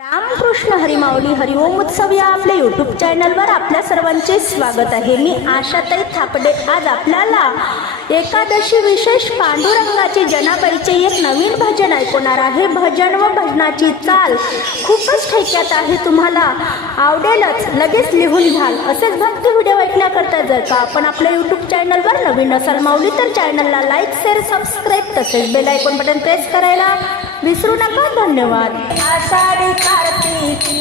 रामकृष्ण हरिमावली हरिओम उत्सव या आपल्या यूट्यूब चॅनलवर आपल्या सर्वांचे स्वागत आहे. मी आशाताई थापडे. आज आपल्याला एकादशी विशेष पांडुरंगाची जनाबाईचे एक नवीन भजन ऐकवणार आहे. भजन व भजनाची चाल खूपच ठेक्यात आहे. तुम्हाला आवडेलच. लगेच लिहून घ्याल. असेच भक्ती व्हिडिओ ऐकण्याकरता जर का आपण आपल्या यूट्यूब चॅनलवर नवीन असाल माऊली तर चॅनलला लाईक शेअर सबस्क्राईब तसेच बेल आयकॉन बटन प्रेस करायला विसरू नका धन्यवाद. आषाढी कार्तिकी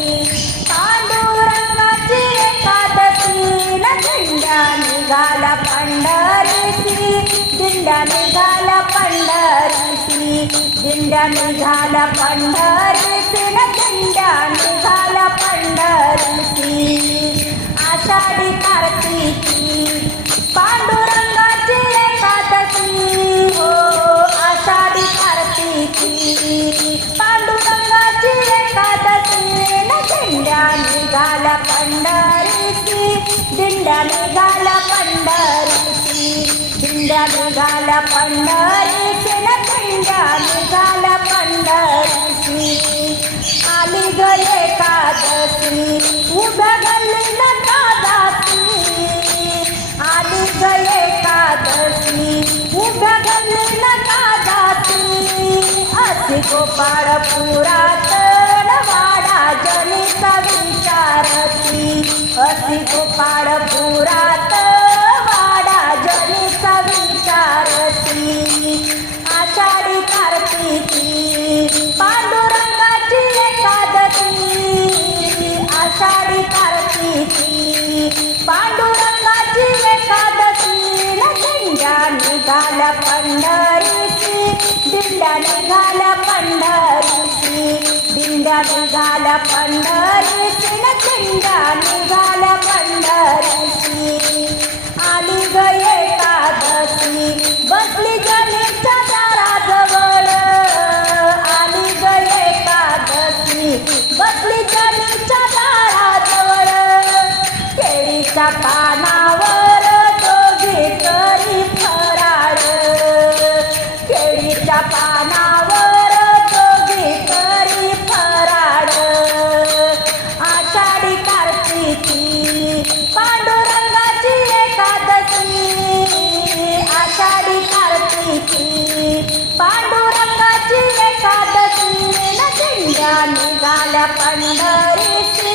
पांडुरंगाची एकादशी न दिंड्या निघाला पंढरीसी दिंड्या निघाला पंढरीसी दिंड्या निघाला पंढरीसी न निघाला पंढरीसी आषाढी कार्तिकी दिंड्या निघाला पंढरीसी दिंड्या निघाला पंढरीसी न दिंड्या निघाला पंढरीसी आली ग एकादशी उभ्या गल्लीला दादासी आली ग एकादशी उभ्या गल्लीला दादासी अशी गोपाळ पुरातन वाडा जनिता विचारती. अशी गोपाळ पुरात वाडा जनिता विचारती आषाढी कार्तिकी पांडुरंगाची एकादशी. आषाढी कार्तिकी पांडुरंगाची एकादशी. न दिंड्या निघाल्या दिंड्या पंढरीसी न दिंड्या पंढरीसी आली ग एकादशी बसली गणेशच्या दाराजवळ. आली ग एकादशी बसली गणेशच्या दाराजवळ. केळीच्या पानावर निघाला पंढरीसी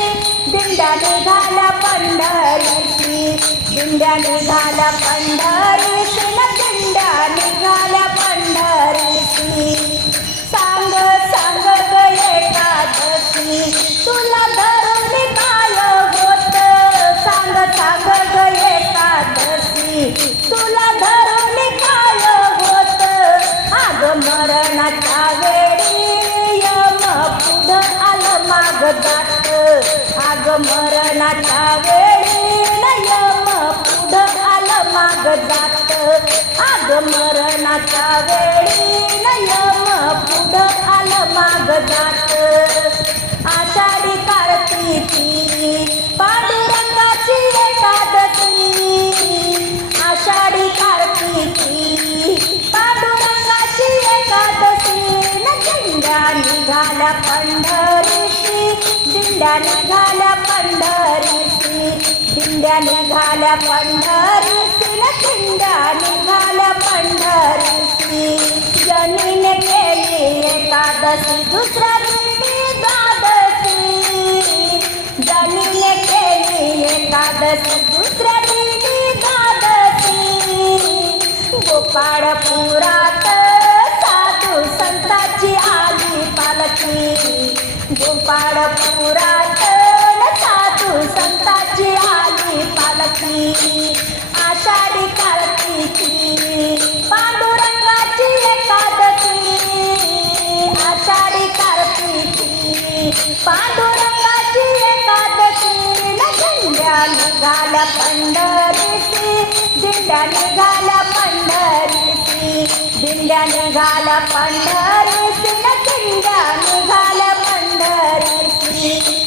दिंड्या निघाला पंढरीसी दिंड्या निघाला पंढरी आलं आग मरणाच्या वेळी नयम यम पुढं आलं माग जात. आग मरणाच्या वेळी नयम यम पुढं आलं माग जात. आषाढी दिंड्या निघाल्या पंढरीसी. दिंड्या निघाल्या पंढरीसी. न दिंड्या निघाल्या पंढरीसी. जनीने केली एकादशी दुसऱ्या दिंडी द्वादशी. जनीने केली एकादशी दुसऱ्या आषाढी कार्तिकी पांडुरंगाची एकादशी. आषाढी कार्तिकी पांडुरंगाची एकादशी. न निघाल्या पंढरीसी दिंड्या निघाल्या पंढरीसी दिंड्या निघाल्या पंढरीसी निघाल्या पंढरीसी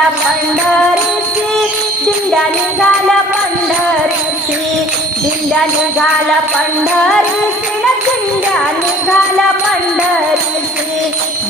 निघाला पंढरीची. दिंड्या निघाला पंढरीची. दिंड्या निघाला पंढरीची. दिंड्या निघाला पंढरीची.